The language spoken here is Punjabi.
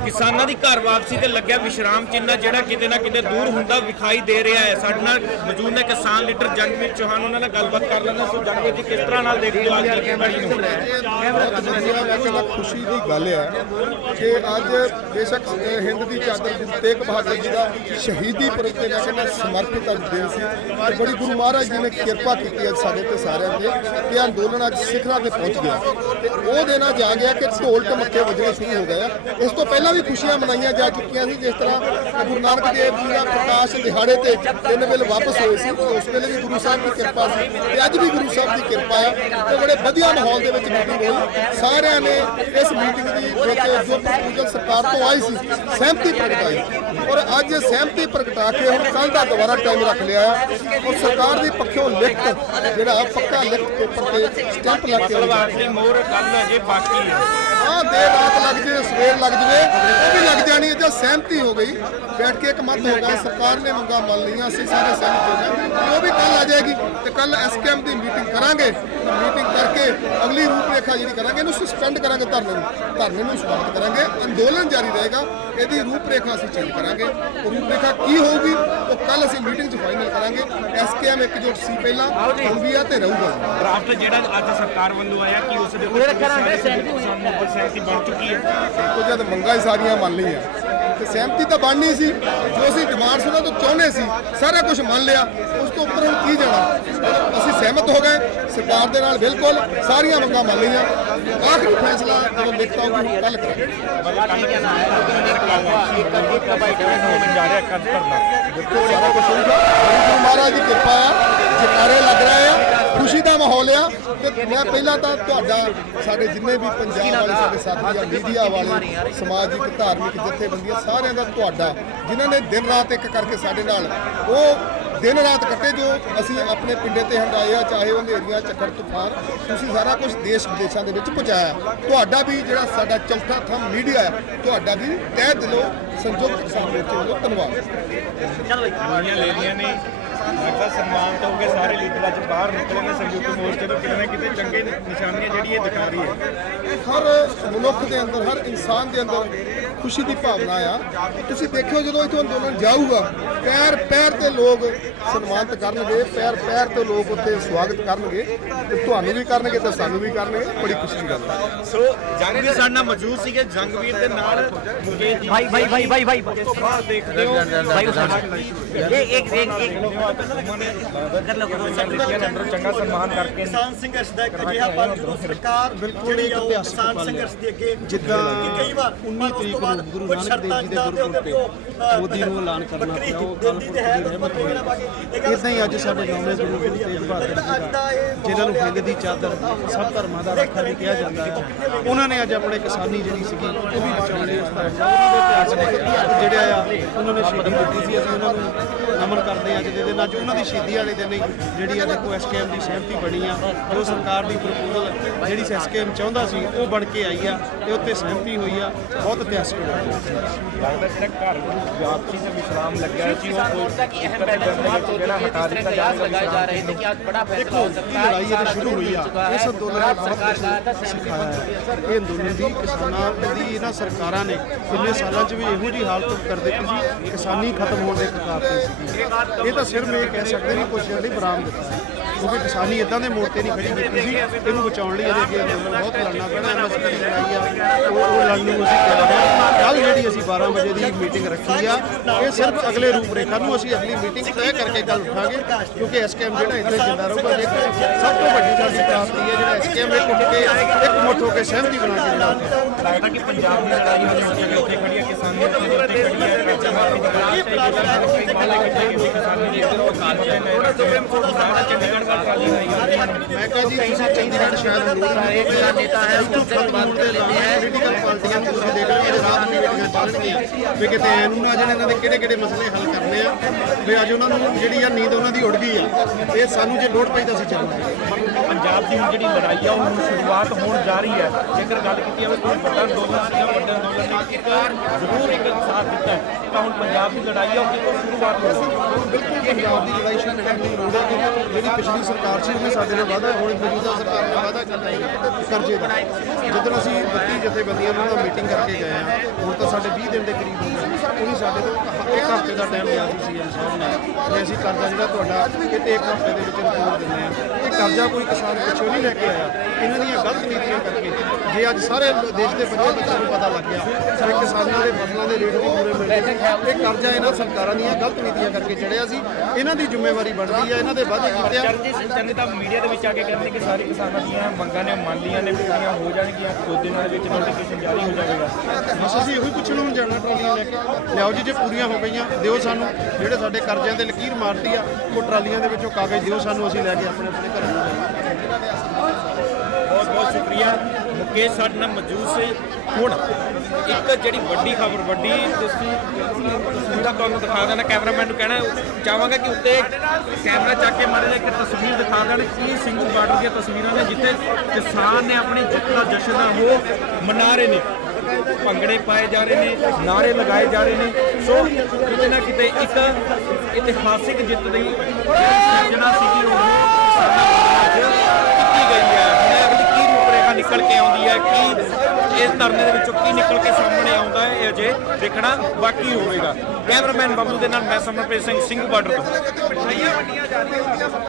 ਕਿਸਾਨਾਂ ਦੀ ਘਰ ਵਾਪਸੀ ਤੇ ਲੱਗਿਆ ਵਿਸ਼ਰਾਮ ਚਿੰਨ੍ਹ ਜਿਹੜਾ ਕਿਤੇ ਨਾ ਕਿਤੇ ਦੂਰ ਹੁੰਦਾ ਵਿਖਾਈ ਦੇ ਰਿਹਾ ਹੈ ਸਾਡੇ ਨਾਲ ਮੌਜੂਦ ਨੇ ਕਿਸਾਨ ਲੀਡਰ ਜੰਗਵੀਰ ਚੌਹਾਨ ਉਹਨਾਂ ਨਾਲ ਗੱਲਬਾਤ ਕਰ ਲੈਂਦੇ ਸੋ ਜੰਗਵੀਰ ਜੀ ਕਿਸ ਤਰ੍ਹਾਂ ਨਾਲ ਦੇਖਦੇ ਹੋ ਅੱਜ ਦੀ ਖੇਤੀਬਾੜੀ ਨੂੰ ਬਹੁਤ ਖੁਸ਼ੀ ਦੀ ਗੱਲ ਹੈ ਕਿ ਅੱਜ ਬੇਸ਼ੱਕ ਹਿੰਦ ਦੀ ਚਾਦਰ ਗੁਰੂ ਤੇਗ ਬਹਾਦਰ ਜੀ ਦਾ ਸ਼ਹੀਦੀ ਪੁਰਬ ਤੇ ਕਹਿੰਦਾ ਸਮਰਪਿਤ ਅੱਜ ਦਿਨ ਸੀ ਤੇ ਬੜੀ ਗੁਰੂ ਮਹਾਰਾਜ ਜੀ ਨੇ ਕਿਰਪਾ ਕੀਤੀ ਅੱਜ ਸਾਡੇ ਤੇ ਸਾਰਿਆਂ ਤੇ ਕਿ ਅੰਦੋਲਨ ਅੱਜ ਸਿਖਰਾਂ ਤੇ ਪਹੁੰਚ ਗਿਆ ਤੇ ਉਹ ਦਿਨ ਅੱਜ ਆ ਗਿਆ ਕਿ ਢੋਲ ਟਮੱਕੇ ਵੱਜਣੇ ਸ਼ੁਰੂ ਹੋ ਗਏ ਆ ਇਸ ਤੋਂ ਪਹਿਲਾਂ ਵੀ ਖੁਸ਼ੀਆਂ ਮਨਾਈਆਂ ਜਾ ਚੁੱਕੀਆਂ ਸੀ, ਜਿਸ ਤਰ੍ਹਾਂ ਗੁਰੂ ਨਾਨਕ ਦੇਵ ਜੀ ਦਾ ਪ੍ਰਕਾਸ਼ ਦਿਹਾੜੇ ਤੇ ਤਿੰਨ ਵੇਲੇ ਵਾਪਸ ਹੋਏ ਸੀ, ਉਸ ਵੇਲੇ ਵੀ ਗੁਰੂ ਸਾਹਿਬ ਦੀ ਕਿਰਪਾ ਸੀ ਤੇ ਅੱਜ ਵੀ ਗੁਰੂ ਸਾਹਿਬ ਦੀ ਕਿਰਪਾ ਹੈ ਤੇ ਬੜੇ ਵਧੀਆ ਮਾਹੌਲ ਦੇ ਵਿੱਚ ਮੀਟਿੰਗ ਹੋਈ। ਸਾਰਿਆਂ ਨੇ ਇਸ ਮੀਟਿੰਗ ਦੀ ਵਿੱਚ ਜੋ ਪ੍ਰਪੋਜ਼ਲ ਸਰਕਾਰ ਤੋਂ ਆਈ ਸੀ, ਸਹਿਮਤੀ ਪ੍ਰਗਟਾਈ ਔਰ ਅੱਜ ਸਹਿਮਤੀ ਪ੍ਰਗਟਾ ਕੇ ਹੁਣ ਕੱਲ ਦਾ ਦੁਬਾਰਾ ਟਾਈਮ ਰੱਖ ਲਿਆ ਔਰ ਸਰਕਾਰ ਦੀ ਪੱਖੋਂ ਲਿਖਤ ਜਿਹੜਾ ਪੱਕਾ ਲਿਖਤ ਪੇਪਰ ਤੇ ਸਟੈਂਪ ਲੱਗ ਕੇ ਮੋਹਰ ਕੱਲ ਅਜੇ ਬਾਕੀ ਹੈ। ਹਾਂ ਦੇਰ ਰਾਤ ਲੱਗ ਜੇ ਸਵੇਰ ਲੱਗ ਜਵੇ। ਲੱਗ ਜਾਣੀ ਜਦ ਸਹਿਮਤੀ ਹੋ ਗਈ ਬੈਠ ਕੇ ਇੱਕ ਮਤ ਹੋ ਗਿਆ ਸਰਕਾਰ ਨੇ ਮੰਗਾਂ ਮੰਨ ਲਈਆਂ ਅਸੀਂ ਸਾਰੇ ਸਹਿਮਤ ਹੋ ਗਏ। ਉਹ ਵੀ ਕੱਲ ਆ ਜਾਏਗੀ ਤੇ ਕੱਲ ਐਸਕੇਐਮ ਦੀ ਮੀਟਿੰਗ ਕਰਾਂਗੇ ਮੀਟਿੰਗ ਕਰਕੇ ਅਗਲੀ ਰੂਪਰੇਖਾ ਜਿਹੜੀ ਕਰਾਂਗੇ ਇਹਨੂੰ ਸਸਪੈਂਡ ਕਰਾਂਗੇ ਧਰਨੇ ਨੂੰ ਧਰਨੇ ਨੂੰ ਸਮਾਪਤ ਕਰਾਂਗੇ ਅੰਦੋਲਨ ਜਾਰੀ ਰਹੇਗਾ ਇਹਦੀ ਰੂਪਰੇਖਾ ਅਸੀਂ ਚੇਂਜ ਕਰਾਂਗੇ। ਉਹ ਰੂਪਰੇਖਾ ਕੀ ਹੋਊਗੀ ਉਹ ਕੱਲ ਅਸੀਂ ਮੀਟਿੰਗ 'ਚ ਫਾਈਨਲ ਕਰਾਂਗੇ। ਐਸਕੇਐਮ ਇੱਕਜੁੱਟ ਸੀ ਪਹਿਲਾਂ ਹੁਣ ਵੀ ਆ ਤੇ ਰਹੂਗਾ। ਡਰਾਫਟ ਜਿਹੜਾ ਅੱਜ ਸਰਕਾਰ ਵੱਲੋਂ ਆਇਆ ਕਿ ਉਸ ਦੇ ਉੱਤੇ ਸਹਿਮਤੀ ਬਣ ਚੁੱਕੀ ਹੈ। ਦੇਖੋ ਜਦ ਮੰਗਾਂ ਹੀ ਸਾਰੀਆਂ ਮੰਨ ਲਈਆਂ ਤੇ ਸਹਿਮਤੀ ਤਾਂ ਬਣਨੀ ਸੀ। ਜੋ ਅਸੀਂ ਡਿਮਾਂਡ ਉਹਨਾਂ ਤੋਂ ਚਾਹੁੰਦੇ ਸੀ। ਸਾਰਾ ਕੁਝ ਮੰਨ ਲਿਆ। ਉਸ ਤੋਂ ਉੱਪਰ ਹੁਣ ਕੀ ਜਾਣਾ? ਅਸੀਂ ਸਹਿਮਤ ਹੋ ਗਏ। ਸਰਕਾਰ ਦੇ ਨਾਲ ਬਿਲਕੁਲ ਸਾਰੀਆਂ ਮੰਗਾਂ ਮੰਨ ਲਈਆਂ। ਆਖਰੀ ਫੈਸਲਾ ਜਦੋਂ ਲਿਖਤਾ ਉਹ ਕੱਲ ਕਰਾਂਗੇ। ਦੇਖੋ ਸਾਰਾ ਕੁਝ ਹੋਊਗਾ ਗੁਰੂ ਮਹਾਰਾਜ ਦੀ ਕਿਰਪਾ ਆ। ਜਕਾਰੇ ਲੱਗ ਰਹੇ ਆ। ਖੁਸ਼ੀ ਦਾ ਮਾਹੌਲ ਆ ਤੇ ਮੈਂ ਪਹਿਲਾਂ ਤਾਂ ਤੁਹਾਡਾ, ਸਾਡੇ ਜਿੰਨੇ ਵੀ ਪੰਜਾਬ ਵਾਲੇ, ਸਾਡੇ ਸਾਥੀ ਆ ਮੀਡੀਆ ਵਾਲੇ, ਸਮਾਜਿਕ, ਧਾਰਮਿਕ ਜਥੇਬੰਦੀਆਂ, ਸਾਰਿਆਂ ਦਾ ਤੁਹਾਡਾ, ਜਿਨ੍ਹਾਂ ਨੇ ਦਿਨ ਰਾਤ ਇੱਕ ਕਰਕੇ ਸਾਡੇ ਨਾਲ, ਉਹ ਦਿਨ ਰਾਤ ਕੱਟੇ ਜੋ ਅਸੀਂ ਆਪਣੇ ਪਿੰਡੇ ਤੇ ਹੰਡਾਏ ਆ, ਚਾਹੇ ਉਹ ਹਨੇਰੀਆਂ ਝੱਖੜ ਤੂਫਾਨ, ਤੁਸੀਂ ਸਾਰਾ ਕੁਝ ਦੇਸ਼ ਵਿਦੇਸ਼ਾਂ ਦੇ ਵਿੱਚ ਪਹੁੰਚਾਇਆ। ਤੁਹਾਡਾ ਵੀ ਜਿਹੜਾ ਸਾਡਾ ਚੌਥਾ ਥੰਮ ਮੀਡੀਆ ਹੈ ਤੁਹਾਡਾ ਵੀ ਤਹਿ ਦਿਲੋਂ, ਸੰਯੁਕਤ ਕਿਸਾਨ ਮੋਰਚੇ ਵੱਲੋਂ ਧੰਨਵਾਦ। ਗੋਲੀਆਂ ਲੈ ਲਈਆਂ ਨੇ। ਲੱਗਦਾ ਸਨਮਾਨ ਤੋਂ ਕੇ ਸਾਰੇ ਲੀਡਰ ਅੱਜ ਬਾਹਰ ਨਿਕਲੇ ਸੰਯੁਕਤ ਮੋਰਚੇ ਤੋਂ ਕਿਤੇ ਨਾ ਕਿਤੇ ਚੰਗੇ ਨਿਸ਼ਾਨੀਆਂ ਜਿਹੜੀ ਇਹ ਦਿਖਾ ਰਹੀ ਹੈ। ਹਰ ਮਨੁੱਖ ਦੇ ਅੰਦਰ, ਹਰ ਇਨਸਾਨ ਦੇ ਅੰਦਰ ਖੁਸ਼ੀ ਦੀ ਭਾਵਨਾ ਆ। ਤੁਸੀਂ ਦੇਖਿਓ ਜਦੋਂ ਇਥੋਂ ਅੰਦੋਲਨ ਜਾਊਗਾ, ਪੈਰ ਪੈਰ ਤੇ ਲੋਕ ਸਨਮਾਨਿਤ ਕਰਨਗੇ ਪੈਰ ਪੈਰ ਤੇ ਲੋਕ ਉੱਥੇ ਸਵਾਗਤ ਕਰਨਗੇ ਤੇ ਤੁਹਾਨੂੰ ਵੀ ਕਰਨਗੇ ਤੇ ਸਾਨੂੰ ਵੀ ਕਰਨਗੇ। ਬੜੀ ਖੁਸ਼ੀ ਦੀ ਗੱਲ ਹੈ। ਸੋ ਜੰਗ ਵੀ ਸਾਡੇ ਨਾਲ ਮੌਜੂਦ ਸੀਗੇ ਜੰਗਵੀਰ ਦੇ ਨਾਲ ਭਾਈ ਭਾਈ ਭਾਈ ਭਾਈ ਭਾਈ। ਬਾਹਰ ਦੇਖਦੇ ਹੋ। ਭਾਈ ਇਹ ਇੱਕ ਇੱਕ ਇੱਕ ਕਰ ਲਓ ਅੰਦਰ ਚੰਗਾ ਸਨਮਾਨ ਕਰਕੇ ਕਿਸਾਨ ਸੰਘਰਸ਼ ਦਾ ਇੱਕ ਅਜਿਹਾ ਪੰਜ ਜਦੋਂ ਸਰਕਾਰ ਜਿਹੜੀ ਉਹ ਕਿਸਾਨ ਸੰਘਰਸ਼ ਦੇ ਅੱਗੇ ਜਿੱਦਾਂ ਕਈ ਵਾਰ 19 ਤਰੀਕ ਨੂੰ ਗੁਰੂ ਨਾਨਕ ਦੇਵ ਜੀ ਦੇ ਗੁਰਪੁਰਬ ਤੇ ਮੋਦੀ ਨੂੰ ਐਲਾਨ ਕਰਨਾ ਪਿਆ ਉਹ ਕੱਲ ਇਦਾਂ ਹੀ ਅੱਜ ਸਾਡੇ ਨੌਵੇਂ ਗੁਰੂ ਗੁਰੂ ਤੇਗ ਬਹਾਦਰ ਜੀ ਦਾ ਜਿਨ੍ਹਾਂ ਨੂੰ ਹਿੰਦ ਦੀ ਚਾਦਰ ਸਭ ਧਰਮਾਂ ਦਾ ਰੱਖਾ ਵੀ ਕਿਹਾ ਜਾਂਦਾ ਹੈ। ਉਹਨਾਂ ਨੇ ਅੱਜ ਆਪਣੇ ਕਿਸਾਨੀ ਜਿਹੜੀ ਸੀਗੀ ਉਹ ਵੀ ਬਚਾਉਣ ਲਈ ਉਸ ਤਰ੍ਹਾਂ। ਉਹਨਾਂ ਦੇ ਇਤਿਹਾਸ ਨੇ ਜਿਹੜੇ ਆ ਉਹਨਾਂ ਨੇ ਸ਼ਹੀਦੀ ਦਿੱਤੀ ਸੀ ਅਸੀਂ ਉਹਨਾਂ ਨੂੰ ਨਮਨ ਕਰਦੇ ਹਾਂ ਅੱਜ ਦੇ ਦਿਨ। ਅੱਜ ਉਹਨਾਂ ਦੀ ਸ਼ਹੀਦੀ ਵਾਲੇ ਦਿਨ ਹੀ ਜਿਹੜੀ ਆ ਦੇਖੋ ਐਸਕੇਐਮ ਦੀ ਸਹਿਮਤੀ ਬਣੀ ਆ। ਜੋ ਸਰਕਾਰ ਦੀ ਪ੍ਰਪੋਜ਼ਲ ਜਿਹੜੀ ਐਸਕੇਐਮ ਚਾਹੁੰਦਾ ਸੀ ਉਹ ਬਣ ਕੇ ਆਈ ਆ। ਤੇ ਉੱਤੇ ਸਹਿਮਤੀ ਹੋਈ ਆ। ਬਹੁਤ ਇਤਿਹਾਸਕ ਲੱਗਦਾ ਜਿਹੜਾ ਘਰ ਵਾਪਸੀ ਤੇ ਵਿਸ਼ਰਾਮ ਲੱਗਿਆ ਸੀ ਉਹ मोर्चा की अहम बैठक समाप्त हो चुकी है जिस तरह कयास लगाए जा रहे थे कि आज बड़ा फैसला हो सकता है ਲੜਾਈ ਜਿਹੜੀ ਸ਼ੁਰੂ ਹੋਈ ਆ ਇਸ ਅੰਦੋਲਨ आज ਦਾ सरकार का था सहमति बन चुकी है ਇਹ ਅੰਦੋਲਨ ਦੀ ਕਿਸਾਨਾਂ ਦੀ ਇਹਨਾਂ ਸਰਕਾਰਾਂ ਨੇ ਪਿਛਲੇ ਸਾਲਾਂ 'ਚ ਵੀ ਇਹੋ ਜੀ ਹਾਲਤ ਕਰ ਦਿੱਤੀ ਸੀ ਕਿਸਾਨੀ ਖਤਮ ਹੋਣ ਦੇ ਕਗਾਰ ਤੇ ਸੀ ਇਹ ਤਾਂ ਸਿਰਫ ਇਹ ਕਹਿ ਸਕਦੇ ਨਹੀਂ ਕੋਸ਼ਿਸ਼ ਲਈ ਬਰਾਮਦ ਦਿੱਤੀ ਕਿਉਂਕਿ ਕਿਸਾਨੀ ਇਦਾਂ ਦੇ ਮੋਰਚੇ ਨਹੀਂ ਖੜੀ ਕੀਤੀ ਸੀ ਇਹਨੂੰ ਬਚਾਉਣ ਲਈ ਇਹਦੇ ਅੱਗੇ ਅੰਦੋਲਨ ਬਹੁਤ ਲੜਨਾ ਪੈਣਾ ਐਮਐਸਪੀ ਦੀ ਲੜਾਈ ਆ ਉਹ ਉਹ ਲੜਨ ਨੂੰ ਅਸੀਂ ਤਿਆਰ ਹਾਂ ਕੱਲ ਜਿਹੜੀ ਅਸੀਂ 12 ਵਜੇ ਦੀ ਮੀਟਿੰਗ ਰੱਖੀ ਆ ਇਹ ਸਿਰਫ ਅਗਲੇ ਰੂਪਰੇਖਾ ਨੂੰ ਅਸੀਂ ਅਗਲੀ ਮੀਟਿੰਗ ਤੈਅ ਕਰਕੇ ਕੱਲ ਉਠਾਂਗੇ ਕਿਉਂਕਿ ਐਸਕੇਐਮ ਜਿਹੜਾ ਇੱਥੇ ਜਿੰਦਾ ਰਹੂਗਾ ਦੇਖੋ ਸਭ ਤੋਂ ਵੱਡੀ ਸਾਡੀ ਪ੍ਰਾਪਤੀ ਹੈ ਜਿਹੜਾ ਐਸਕੇਐਮ ਇੱਕ ਉੱਠ ਕੇ ਇੱਕ ਮੁੱਠ ਹੋ ਕੇ ਸਹਿਮਤੀ ਬਣਾ ਕੇ ਉੱਠਿਆ। ਲੱਗਦਾ ਕਿ ਪੰਜਾਬ ਦੀ ਲੜਾਈ ਹੋ ਰਹੀ ਹੈ ਉੱਥੇ ਖੜੀ ਹੈ ਕਿਸਾਨੀ ਦੀ ਉੱਥੇ ਖੜੀ ਹੈ ਪੰਜਾਬ ਦੀ ਲੜਾਈ ਚਾਹੀਦੀ ਹੈ ਕਿਤੇ ਕਿਸਾਨੀ ਦੀ ਉਹ ਕਾਲਜ ਨੇ ਥੋੜਾ ਸੁਪਰੀਮ ਕੋਰਟ ਦਾ ਚੰਡੀਗੜ੍ਹ ਦਾ ਕਾਲਜ ਹੈ ਮੈਂ ਕਹਾਂ ਜੀ ਤੁਸੀਂ ਚੰਡੀਗੜ੍ਹ ਸ਼ਾਇਦ ਲੋਕ एक मेरा नेता है उनसे भी बात कर लेते हैं ਪੋਲੀਟੀਕਲ ਪਾਰਟੀਆਂ ਨੂੰ ਤੁਸੀਂ ਦੇਖ ਰਹੇ ਹੋ ਰਾਤ ਨੂੰ ਮੀਟਿੰਗਾਂ ਚੱਲਣਗੀਆਂ ਵੀ ਕਿਤੇ ਐ ਨੂੰ ਨਾ ਜਾਣੇ ਇਹਨਾਂ ਦੇ ਕਿਹੜੇ ਕਿਹੜੇ ਮਸਲੇ ਹੱਲ ਕਰਨੇ ਆ ਵੀ ਅੱਜ ਉਹਨਾਂ ਨੂੰ ਜਿਹੜੀ ਆ ਨੀਂਦ ਉਹਨਾਂ ਦੀ ਉੱਡ ਗਈ ਆ ਇਹ ਸਾਨੂੰ ਜੇ ਲੋੜ ਪਈ ਤਾਂ ਅਸੀਂ ਚੱਲਾਂਗੇ ਪੰਜਾਬ ਦੀ ਹੁਣ ਜਿਹੜੀ ਲੜਾਈ ਆ ਉਹ ਹੁਣ ਸ਼ੁਰੂਆਤ ਹੋਣ ਜਾ ਰਹੀ ਹੈ ਜੇਕਰ ਗੱਲ ਕੀਤੀ ਜਾਵੇ ਕੋਈ ਵੱਡਾ ਅੰਦੋਲਨ ਸੀਗਾ ਵੱਡੇ ਅੰਦੋਲਨ ਨੇ ਇੱਕ ਜ਼ਰੂਰ ਇੱਕ ਸਾਥ ਦਿੱਤਾ ਹੈ ਤਾਂ ਹੁਣ ਪੰਜਾਬ ਦੀ ਲੜਾਈ ਆ, ਉਹ ਕਿਤੋਂ ਸ਼ੁਰੂਆਤ ਹੋਵੇਗੀ ਬਿਲਕੁਲ ਪੰਜਾਬ ਦੀ ਲੜਾਈ ਸ਼ੁਰੂ ਕਰਨ ਦੀ ਲੋੜ ਹੈ ਜਿਹੜੀ ਪਿਛਲੀ ਸਰਕਾਰ ਸੀ, ਉਹਨੇ ਸਾਡੇ ਨਾਲ ਵਾਅਦਾ, ਹੁਣ ਮੌਜੂਦਾ ਸਰਕਾਰ ਨੇ ਵਾਅਦਾ ਕਰਨਾ ਹੈ ਕਰਜ਼ੇ ਦਾ। ਜਦੋਂ ਅਸੀਂ 32 ਜਥੇਬੰਦੀਆਂ ਨਾਲ ਮੀਟਿੰਗ ਕਰਕੇ ਗਏ ਆ ਹੁਣ ਤਾਂ ਸਾਡੇ ਤੇ 20 ਦਿਨ ਦੇ ਕਰੀਬ ਹੋ ਗਏ। ਉਹਨੇ ਸਾਡੇ ਤੋਂ ਇੱਕ- ਹਫ਼ਤੇ ਦਾ ਟਾਈਮ ਲਿਆ ਸੀ ਸੀਐਮ ਸਾਹਿਬ ਨੇ। ਕਿ ਅਸੀਂ ਕਰਜ਼ਾ ਜਿਹੜਾ ਤੁਹਾਡਾ ਕਿਤੇ ਇੱਕ ਹਫ਼ਤੇ ਦੇ ਵਿੱਚ ਰਿਪੋਰਟ ਦਿੰਦੇ ਆ ਇਹ ਕਰਜ਼ਾ ਕੋਈ ਕਿਸਾਨ ਪਿੱਛੋਂ ਨਹੀਂ ਲੈ ਕੇ ਆਇਆ। ਇਹਨਾਂ ਦੀਆਂ ਜੇ ਅੱਜ ਸਾਰੇ ਦੇਸ਼ ਦੇ ਬੱਚੇ ਬੱਚਿਆਂ ਨੂੰ ਪਤਾ ਲੱਗ ਗਿਆ ਕਿ ਕਿਸਾਨਾਂ ਦੇ ਫਸਲਾਂ ਦੇ ਰੇਟ ਨਹੀਂ ਪੂਰੇ ਮਿਲਦੇ ਇਹ ਕਰਜ਼ਾ ਇਹਨਾਂ ਸਰਕਾਰਾਂ ਦੀਆਂ ਗਲਤ ਨੀਤੀਆਂ ਕਰਕੇ ਚੜਿਆ ਸੀ। ਇਹਨਾਂ ਦੀ ਜ਼ਿੰਮੇਵਾਰੀ ਬਣਦੀ ਹੈ ਇਹਨਾਂ ਦੇ ਵਾਅਦੇ ਕੀਤੇ ਆ। ਚਰਨਜੀਤ ਚੰਨੀ ਤਾਂ ਮੀਡੀਆ ਦੇ ਵਿੱਚ ਆ ਕੇ ਕਹਿੰਦੇ ਕਿ ਸਾਰੇ ਕਿਸਾਨਾਂ ਦੀਆਂ ਮੰਗਾਂ ਨੇ ਮੰਨ ਲੀਆਂ ਨੇ ਪੂਰੀਆਂ ਹੋ ਜਾਣਗੀਆਂ ਦੋ ਦਿਨਾਂ ਦੇ ਵਿੱਚ ਨੋਟੀਫਿਕੇਸ਼ਨ ਜਾਰੀ ਹੋ ਜਾਵੇਗਾ। ਬਸ ਅਸੀਂ ਇਹੋ ਹੀ ਪੁੱਛਣ ਹੁਣ ਜਾਣਾ ਟਰਾਲੀਆਂ ਲੈ ਕੇ। ਲਿਆਓ ਜੀ ਜੇ ਪੂਰੀਆਂ ਹੋ ਗਈਆਂ ਦਿਓ ਸਾਨੂੰ। ਜਿਹੜੇ ਸਾਡੇ ਕਰਜ਼ਿਆਂ ਤੇ ਲਕੀਰ ਮਾਰਦੀ ਆ ਉਹ ਟਰਾਲੀਆਂ ਦੇ ਵਿੱਚੋਂ ਕਾਗਜ਼ ਦਿਓ ਸਾਨੂੰ ਅਸੀਂ ਲੈ ਕੇ ਆਪਣੇ ਆਪਣੇ ਘਰਾਂ ਨੂੰ ਜਾਈਏ ਬਹੁਤ ਬਹੁਤ ਸ਼ੁਕਰੀਆ। ਮੁਕੇਸ਼ ਸਾਡੇ ਨਾਲ ਮੌਜੂਦ ਸੀ। ਹੁਣ ਇੱਕ ਜਿਹੜੀ ਵੱਡੀ ਖਬਰ, ਵੱਡੀ ਤੁਸੀਂ ਤਸਵੀਰਾਂ ਤੁਹਾਨੂੰ ਦਿਖਾ ਦੇਣਾ ਕੈਮਰਾਮੈਨ ਨੂੰ ਕਹਿਣਾ, ਚਾਹਾਂਗਾ ਕਿ ਉੱਤੇ ਕੈਮਰਾ ਚੱਕ ਕੇ ਮਾਰੇ ਇੱਕ ਤਸਵੀਰ ਦਿਖਾ ਦੇਣ। ਕੀ ਸਿੰਘੂ ਬਾਰਡਰ ਦੀਆਂ ਤਸਵੀਰਾਂ ਨੇ, ਜਿੱਥੇ ਕਿਸਾਨ ਨੇ ਆਪਣੀ ਜਿੱਤ ਦਾ ਜਸ਼ਨ ਆ ਉਹ ਮਨਾ ਰਹੇ ਨੇ। ਭੰਗੜੇ ਪਾਏ ਜਾ ਰਹੇ ਨੇ ਨਾਰੇ ਲਗਾਏ ਜਾ ਰਹੇ ਨੇ। ਸੋ ਕਿਤੇ ਨਾ ਕਿਤੇ ਇੱਕ ਇਤਿਹਾਸਿਕ ਜਿੱਤ ਦੀ ਜਿਹੜਾ ਸੀਗੀ। ਉਹ ਆਉਂਦੀ ਹੈ ਕੀ ਇਸ ਧਰਨੇ ਦੇ ਵਿੱਚੋਂ ਕੀ ਨਿਕਲ ਕੇ ਸਾਹਮਣੇ ਆਉਂਦਾ ਹੈ, ਇਹ ਅਜੇ ਦੇਖਣਾ ਬਾਕੀ ਹੋਵੇਗਾ। ਕੈਮਰਾਮੈਨ ਬੱਬੂ ਦੇ ਨਾਲ ਮੈਂ ਸਮਰਪ੍ਰੀਤ ਸਿੰਘ ਸਿੰਘ ਬਾਰਡਰ ਤੋਂ।